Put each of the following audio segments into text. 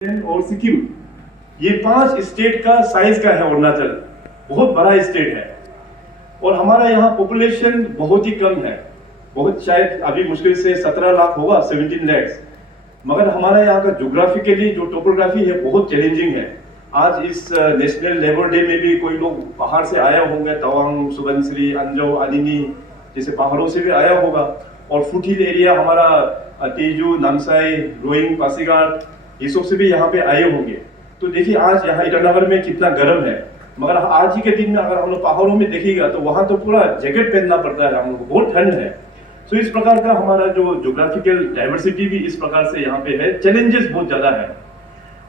और सिक्किम, ये 5 स्टेट का साइज का है अरुणाचल, बहुत बड़ा स्टेट है। और हमारा यहाँ पॉपुलेशन बहुत ही कम है, बहुत शायद अभी मुश्किल से 17 लाख होगा, 17 लैक्स। मगर हमारा यहाँ का ज्योग्राफिकली जो टोपोग्राफी है बहुत चैलेंजिंग है। आज इस नेशनल लेबर डे में भी कोई लोग बाहर से आया होंगे, तवांग, सुबनसिरी, अंजो, अनिनी जैसे पहाड़ों से भी आया होगा। और फुटहिल एरिया हमारा तेजू, नामसाई, रोइंग, पासीघाट ये सब से भी यहाँ पे आए होंगे। तो देखिए आज यहाँ ईटानगर में कितना गर्म है, मगर आज ही के दिन में अगर हम लोग पहाड़ों में देखिएगा तो वहां तो पूरा जैकेट पहनना पड़ता है, हम लोग को बहुत ठंड है। तो इस प्रकार का हमारा जो ज्योग्राफिकल डाइवर्सिटी भी इस प्रकार से यहाँ पे है, चैलेंजेस बहुत ज्यादा है।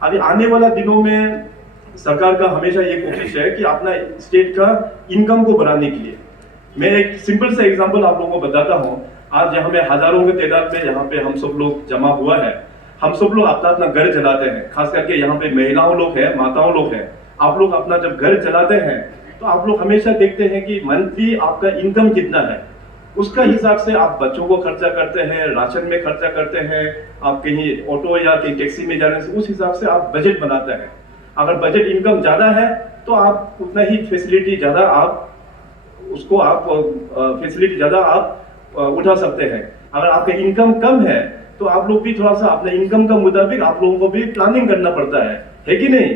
अभी आने वाला दिनों में सरकार का हमेशा ये कोशिश है कि अपना स्टेट का इनकम को बढ़ाने के लिए। मैं एक सिंपल सा एग्जांपल आप लोगों को बताता हूँ। आज यहाँ पे हजारों के तादाद में यहाँ पे हम सब लोग जमा हुआ है। हम सब लोग अपना अपना घर चलाते हैं, खास करके यहाँ पे महिलाओं लोग हैं, माताओं लोग हैं। आप लोग अपना जब घर चलाते हैं तो आप लोग हमेशा देखते हैं कि मंथली आपका इनकम कितना है, उसका हिसाब से आप बच्चों को खर्चा करते हैं, राशन में खर्चा करते हैं, आप कहीं ऑटो या कहीं टैक्सी में जाने से उस हिसाब से आप बजट बनाते हैं। अगर बजट इनकम ज्यादा है तो आप उतना ही फैसिलिटी ज्यादा आप उसको आप फैसिलिटी ज्यादा आप उठा सकते हैं। अगर आपका इनकम कम है तो आप लोग भी थोड़ा सा अपने इनकम का मुताबिक आप लोगों को भी प्लानिंग करना पड़ता है कि नहीं।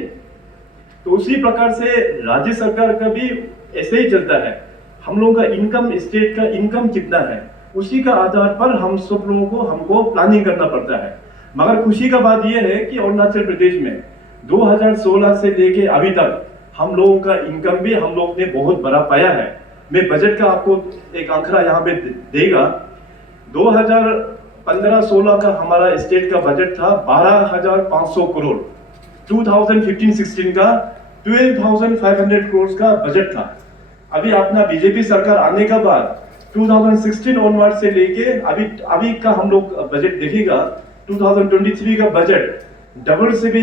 तो उसी प्रकार से राज्य सरकार का भी ऐसे ही चलता है। हम लोगों का इनकम, स्टेट का इनकम कितना है, उसी का आधार पर हम सब लोगों को हमको प्लानिंग करना पड़ता है। मगर खुशी का बात यह है कि अरुणाचल प्रदेश में 2016 से लेके अभी तक हम लोगों का इनकम भी हम लोग ने बहुत बड़ा पाया है। मैं बजट का आपको एक आंकड़ा यहाँ पे देगा। 2015-16 का हमारा स्टेट का बजट था 12,500 करोड़। 2015-16 का 12,500 करोड़ का बजट था। अभी अपना बीजेपी सरकार आने के बाद 2016 ऑनवर्ड से लेके अभी का हम लोग बजट देखेगा, 2023 का बजट डबल से भी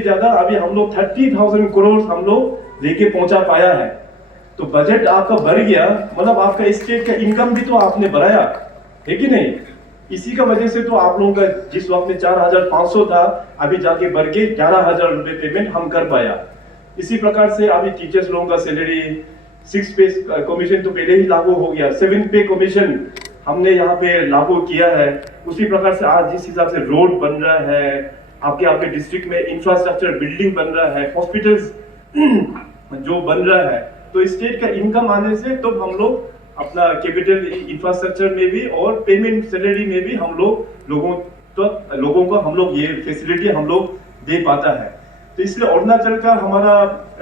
ज्यादा अभी हम लोग 30,000 करोड़ हम लोग लेके पहुंचा पाया है। तो बजट आपका बढ़ गया, मतलब आपका स्टेट का इनकम भी तो आपने बढ़ाया है कि नहीं। इसी का वजह से तो आप लोगों का जिस वक्त में 4,500 था, अभी जाके बढ़ के 11,000 रुपए पेमेंट हम कर पाया। इसी प्रकार से अभी टीचर्स लोगों का सैलरी 6 पे कमीशन तो पहले ही लागू हो गया, 7 पे कमीशन हमने यहाँ पे लागू किया है। उसी प्रकार से आज जिस हिसाब से रोड बन रहा है, आपके डिस्ट्रिक्ट में इंफ्रास्ट्रक्चर बिल्डिंग बन रहा है, हॉस्पिटल्स जो बन रहा है, तो स्टेट का इनकम आने से तो हम लोग अपना कैपिटल इंफ्रास्ट्रक्चर में भी और पेमेंट सैलरी में भी हम लोगों को हम लोग ये फैसिलिटी हम लोग दे पाता है। तो इसलिए अरुणाचल का हमारा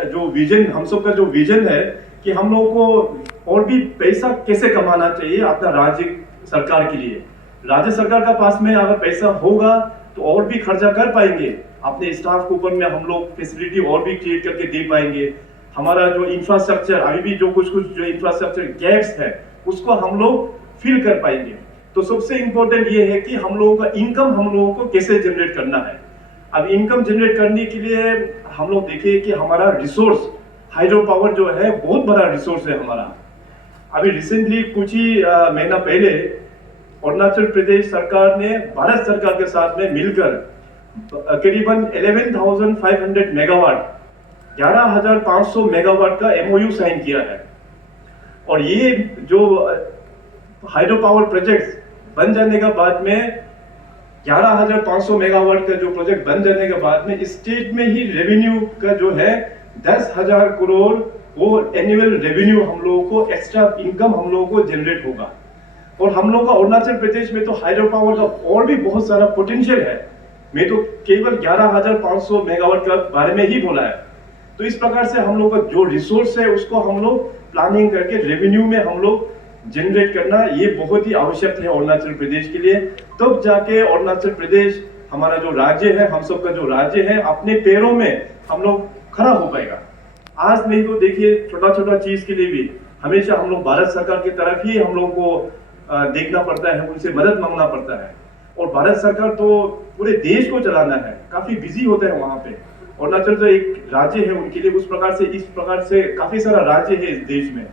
जो विजन, हम सब का जो विजन है कि हम लोगों को और भी पैसा कैसे कमाना चाहिए अपना राज्य सरकार के लिए। राज्य सरकार का पास में अगर पैसा होगा तो और भी खर्चा कर पाएंगे, अपने स्टाफ के ऊपर में हम लोग फैसिलिटी और भी क्रिएट करके दे पाएंगे। हमारा जो इंफ्रास्ट्रक्चर अभी भी जो कुछ जो इंफ्रास्ट्रक्चर गैप्स है उसको हम लोग फिल कर पाएंगे। तो सबसे इंपॉर्टेंट ये है कि हम लोगों का इनकम हम लोगों को कैसे जनरेट करना है। अब इनकम जनरेट करने के लिए हम लोग देखिए कि हमारा रिसोर्स हाइड्रो पावर जो है बहुत बड़ा रिसोर्स है हमारा। अभी रिसेंटली कुछ ही महीना पहले अरुणाचल प्रदेश सरकार ने भारत सरकार के साथ में मिलकर करीबन 11,500 मेगावाट 11,500 मेगावाट का एमओयू साइन किया है। और ये जो हाइड्रो पावर प्रोजेक्ट बन जाने के बाद में 11,500 मेगावाट का जो प्रोजेक्ट बन जाने के बाद में स्टेट में ही रेवेन्यू का जो है 10,000 करोड़ वो एनुअल रेवेन्यू हम लोगों को एक्स्ट्रा इनकम हम लोगों को जनरेट होगा। और हम लोग का अरुणाचल प्रदेश में तो हाइड्रो पावर का और भी बहुत सारा पोटेंशियल है। मैं तो केवल 11,500 मेगावाट का बारे में ही बोला है। तो इस प्रकार से हम लोग का जो रिसोर्स है उसको हम लोग प्लानिंग करके रेवेन्यू में हम लोग जनरेट करना ये बहुत ही आवश्यक है अरुणाचल प्रदेश के लिए। तब जाके अरुणाचल प्रदेश हमारा जो राज्य है, हम सब का जो राज्य है, अपने पैरों में हम लोग खड़ा हो पाएगा। आज नहीं तो देखिए छोटा छोटा चीज के लिए भी हमेशा हम लोग भारत सरकार की तरफ ही हम लोगों को देखना पड़ता है, उनसे मदद मांगना पड़ता है। और भारत सरकार तो पूरे देश को चलाना है, काफी बिजी होते हैं वहां पे। अरुणाचल तो एक राज्य है उनके लिए, उस प्रकार से इस प्रकार से काफी सारा राज्य है इस देश में।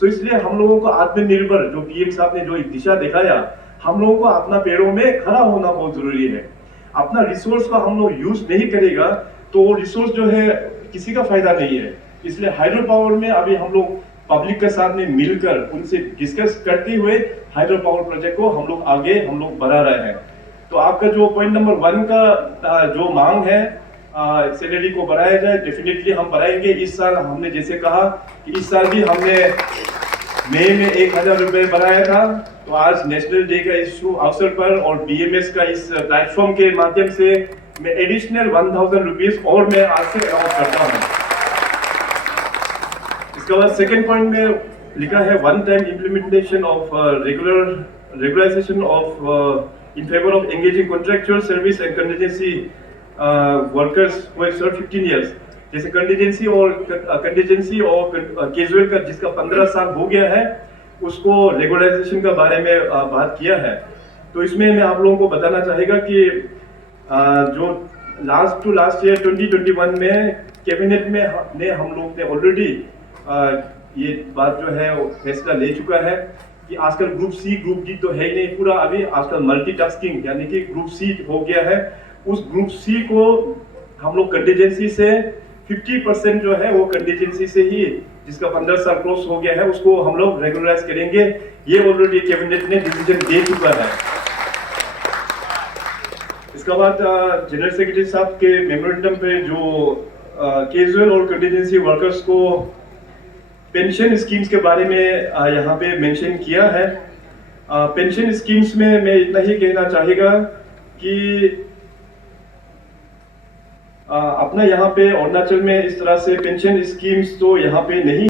तो इसलिए हम लोगों को आत्मनिर्भर जो पीएम साहब ने जो एक दिशा दिखाया, हम लोगों को अपना पैरों में खड़ा होना बहुत जरूरी है। अपना रिसोर्स का हम लोग यूज नहीं करेगा तो वो रिसोर्स जो है किसी का फायदा नहीं है। इसलिए हाइड्रो पावर में अभी हम लोग पब्लिक के साथ में मिलकर उनसे डिस्कस करते हुए हाइड्रो पावर प्रोजेक्ट को हम लोग बढ़ा रहे हैं। तो आपका जो पॉइंट नंबर 1 का जो मांग है सैलरी को बढ़ाया जाए, डेफिनेटली हम बढ़ाएंगे। इस साल हमने जैसे कहा कि इस साल भी हमने मई में 1,000 रुपए बढ़ाया था। तो आज नेशनल डे का इस अवसर पर और बीएमएस का इस प्लेटफॉर्म के माध्यम से मैं एडिशनल 1,000 रुपीज और मैं आज से अनाउंस करता हूँ। इसके बाद सेकेंड पॉइंट में लिखा है one time implementation of regularization of in favor of engaging contractual service and contingency workers who have served 15 years। जैसे कंटीजेंसी और कैजुअल का जिसका 15 साल हो गया है उसको रेगुलराइजेशन का बारे में बात किया है। तो इसमें मैं आप लोगों को बताना चाहेगा कि जो लास्ट ईयर 2021 में कैबिनेट में हम लोग ने ऑलरेडी ये बात जो है फैसला ले चुका है कि आजकल ग्रुप सी ग्रुप डी तो है ही नहीं पूरा, अभी आजकल मल्टीटास्किंग यानी कि ग्रुप सी हो गया है। उस ग्रुप सी को हम लोग कंटीजेंसी से 50% जो है वो कंटीजेंसी से ही जिसका 15 साल क्रॉस हो गया है उसको हम लोग रेगुलराइज करेंगे। ये ऑलरेडी कैबिनेट ने डिसीजन दे चुका है। इसके बाद जनरल सेक्रेटरी साहब के मेमोरेंडम पे जो कैजुअल और कंटीजेंसी वर्कर्स को पेंशन स्कीम्स के बारे में यहाँ पे मेंशन किया है। पेंशन स्कीम्स में मैं इतना ही कहना चाहेगा कि अपना यहाँ पे अरुणाचल में इस तरह से पेंशन स्कीम्स तो यहाँ पे नहीं